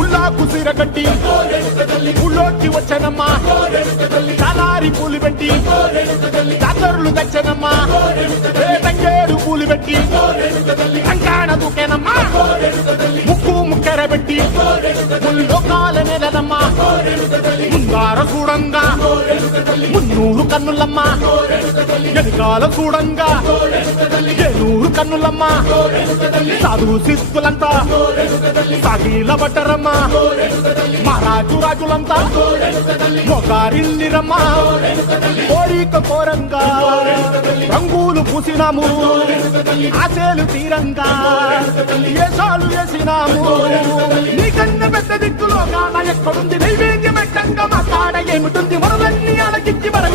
ఉల్లాకు సిరగట్టి ఉళ్ళోకి వచ్చనమ్మా చాలారి పూలు పెట్టి జాతరులు తెచ్చనమ్మా తంగేడు పూలు పెట్టి కంకాణ దూకేనమ్మా ముక్కు ముక్కెర పెట్టి ముల్లోకాల నెలనమ్మా ముందార చూడంగా మున్నూరు కన్నులమ్మా ఎనకాల చూడంగా ఏనూరు కన్నులమ్మా సాధు శిస్తులంతా సాగిల బట్టరమ్మా మహారాజు రాజులంతా మొగారిల్లిరమ్మా కోరిక కోరంగా రంగులు పూసినాము ఆశలు తీరంగా ఏసాలు వేసినాము నీకన్నా పెద్ద దిక్కులో కాన ఎక్కడుంది నైవేద్యం ఎట్టంగా మా కాడ ఏమిటుంది మనలన్నీ అలకించి మన